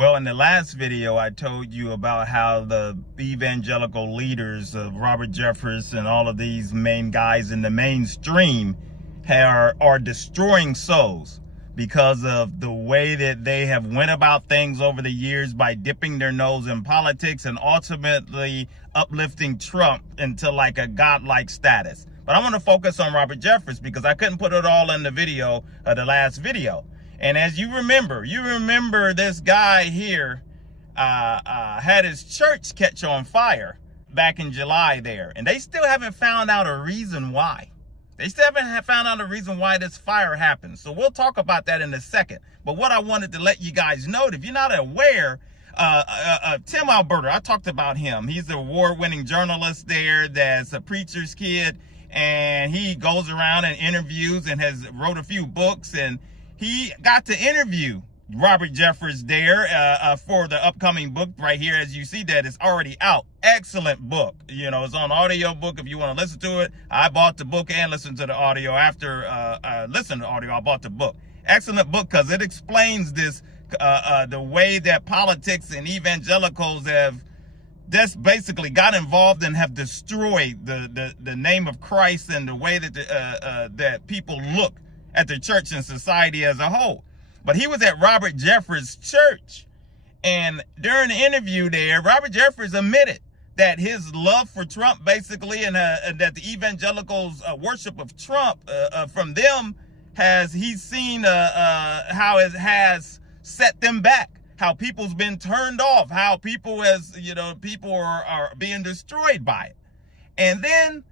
Well, in the last video, I told you about how the evangelical leaders of Robert Jeffress and all of these main guys in the mainstream are destroying souls because of the way that they have went about things over the years by dipping their nose in politics and ultimately uplifting Trump into like a godlike status. But I want to focus on Robert Jeffress because I couldn't put it all in the video of the last video. And as you remember this guy here had his church catch on fire back in July there. And they still haven't found out a reason why. They still haven't found out a reason why this fire happened. So we'll talk about that in a second. But what I wanted to let you guys know, if you're not aware, Tim Alberta, I talked about him. He's the award-winning journalist there that's a preacher's kid. And he goes around and interviews and has wrote a few books, and he got to interview Robert Jeffress there for the upcoming book right here. As you see, that it's already out. Excellent book. You know, it's on audio book if you want to listen to it. I bought the book and listened to the audio. After listening to the audio, I bought the book. Excellent book because it explains this, the way that politics and evangelicals have just basically got involved and have destroyed the name of Christ and the way that that people look at the church and society as a whole. But he was at Robert Jeffress' church, and during the interview there, Robert Jeffress admitted that his love for Trump basically and that the evangelicals worship of Trump from them he's seen how it has set them back. How people's been turned off, how people people are being destroyed by it. And then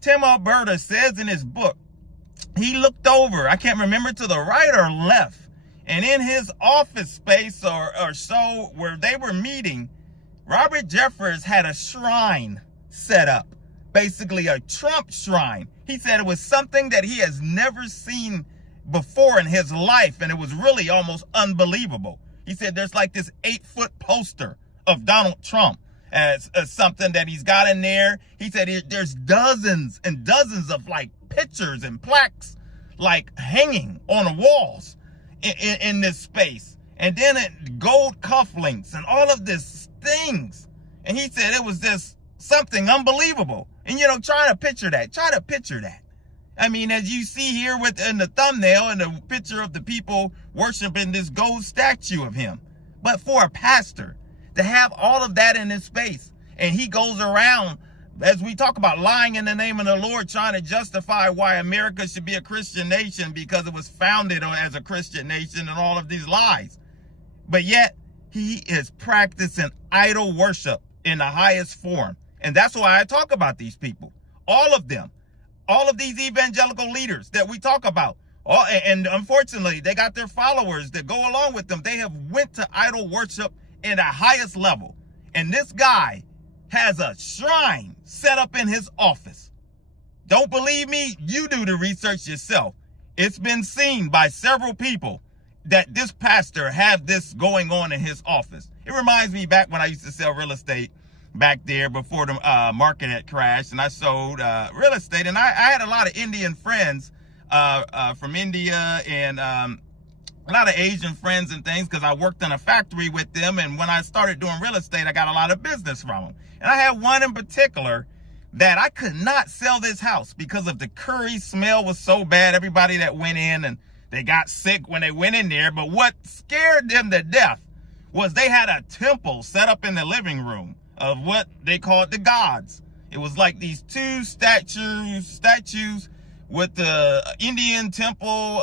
Tim Alberta says in his book, he looked over, I can't remember to the right or left, and in his office space or so where they were meeting, Robert Jeffress had a shrine set up, basically a Trump shrine. He said it was something that he has never seen before in his life, and it was really almost unbelievable. He said there's like this 8-foot poster of Donald Trump as something that he's got in there. He said there's dozens and dozens of like pictures and plaques like hanging on the walls in this space. And then gold cufflinks and all of these things. And he said it was just something unbelievable. And try to picture that. I mean, as you see here in the thumbnail and the picture of the people worshiping this gold statue of him. But for a pastor to have all of that in his space, and he goes around, as we talk about, lying in the name of the Lord, trying to justify why America should be a Christian nation because it was founded as a Christian nation and all of these lies. But yet he is practicing idol worship in the highest form. And that's why I talk about these people, all of them. All of these evangelical leaders that we talk about, and unfortunately, they got their followers that go along with them. They have went to idol worship in the highest level. And this guy has a shrine set up in his office. Don't believe me? You do the research yourself. It's been seen by several people that this pastor have this going on in his office. It reminds me back when I used to sell real estate back there before the market had crashed, and I sold real estate, and I had a lot of Indian friends from India and a lot of Asian friends and things because I worked in a factory with them, and when I started doing real estate, I got a lot of business from them. And I had one in particular that I could not sell this house because of the curry smell was so bad. Everybody that went in, and they got sick when they went in there, but what scared them to death was they had a temple set up in the living room of what they called the gods. It was like these two statues with the Indian temple,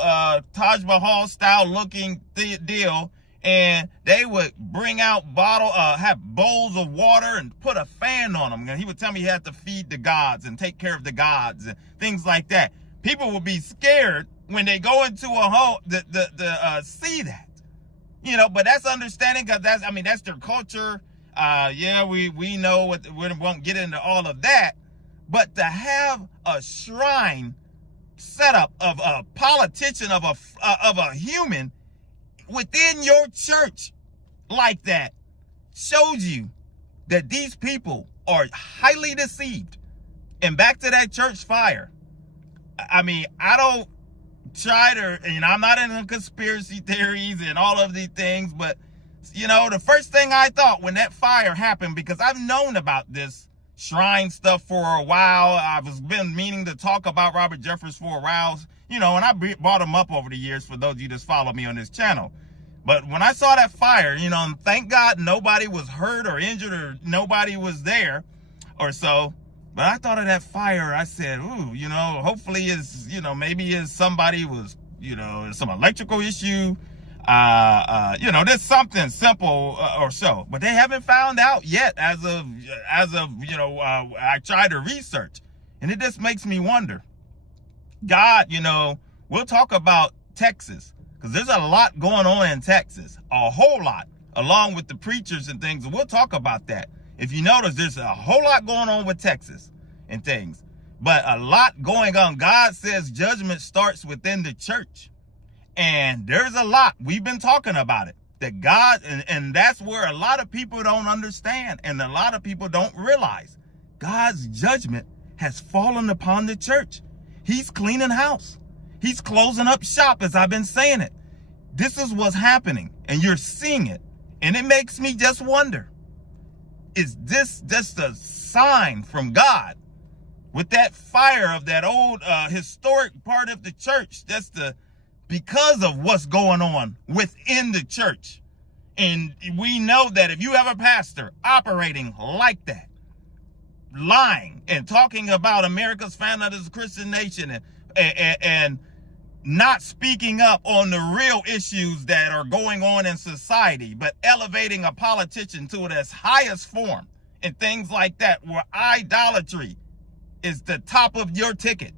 Taj Mahal style looking deal. And they would bring out have bowls of water and put a fan on them. And he would tell me he had to feed the gods and take care of the gods and things like that. People would be scared when they go into a home to see that, but that's understanding because that's their culture. Yeah, we know we won't get into all of that, but to have a shrine set up of a politician, of a human within your church like that shows you that these people are highly deceived. And back to that church fire. I mean, I don't try to, I'm not into conspiracy theories and all of these things, but You know, the first thing I thought when that fire happened, because I've known about this shrine stuff for a while. I've been meaning to talk about Robert Jeffress for a while, you know, and I brought him up over the years for those of you that follow me on this channel. But when I saw that fire, you know, and thank God nobody was hurt or injured or nobody was there or so. But I thought of that fire. I said, ooh, you know, hopefully is, you know, maybe is somebody was, you know, some electrical issue. You know, there's something simple or so, but they haven't found out yet as of, you know, I tried to research, and it just makes me wonder. God, you know, we'll talk about Texas, because there's a lot going on in Texas, a whole lot, along with the preachers and things. And we'll talk about that. If you notice, there's a whole lot going on with Texas and things, but a lot going on. God says judgment starts within the church. And there's a lot. We've been talking about it. That God, and that's where a lot of people don't understand. And a lot of people don't realize God's judgment has fallen upon the church. He's cleaning house. He's closing up shop, as I've been saying it. This is what's happening. And you're seeing it. And it makes me just wonder, is this just a sign from God with that fire of that old historic part of the church? That's the because of what's going on within the church. And we know that if you have a pastor operating like that, lying and talking about America's founded as a Christian nation and not speaking up on the real issues that are going on in society, but elevating a politician to its highest form and things like that, where idolatry is the top of your ticket.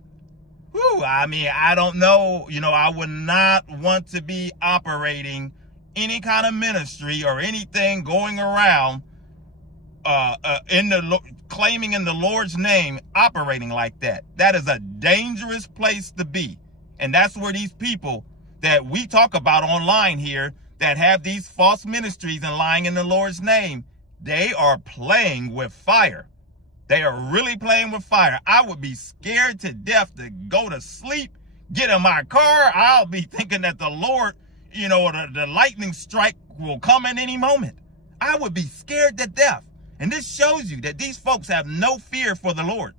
Whew, I mean, I don't know. You know, I would not want to be operating any kind of ministry or anything going around claiming in the Lord's name, operating like that. That is a dangerous place to be. And that's where these people that we talk about online here that have these false ministries and lying in the Lord's name, they are playing with fire. They are really playing with fire. I would be scared to death to go to sleep, get in my car. I'll be thinking that the Lord, you know, the lightning strike will come at any moment. I would be scared to death. And this shows you that these folks have no fear for the Lord.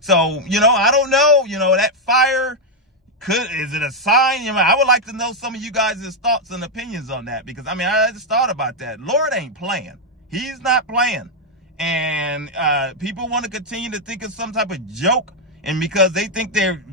So, you know, I don't know, you know, that fire, is it a sign? You know, I would like to know some of you guys' thoughts and opinions on that, because, I mean, I just thought about that. Lord ain't playing. He's not playing. And people want to continue to think of some type of joke, and because they think they're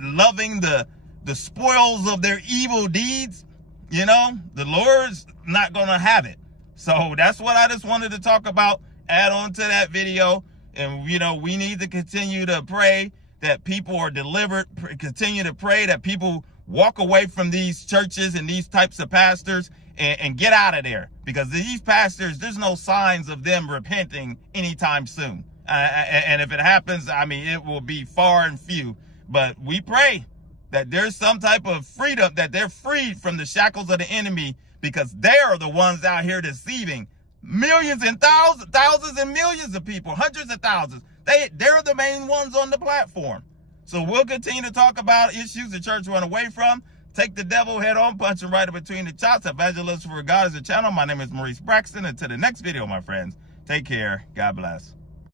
loving the spoils of their evil deeds, you know, the Lord's not going to have it. So that's what I just wanted to talk about, add on to that video. And, you know, we need to continue to pray that people are delivered, continue to pray that people walk away from these churches and these types of pastors and get out of there, because these pastors, there's no signs of them repenting anytime soon. And if it happens, I mean, it will be far and few. But we pray that there's some type of freedom, that they're freed from the shackles of the enemy, because they are the ones out here deceiving millions and thousands and millions of people, hundreds of thousands. They're the main ones on the platform. So we'll continue to talk about issues the church run away from. Take the devil head on, punch him right in between the chops. Evangelist for God is the channel. My name is Maurice Braxton. Until the next video, my friends, take care. God bless.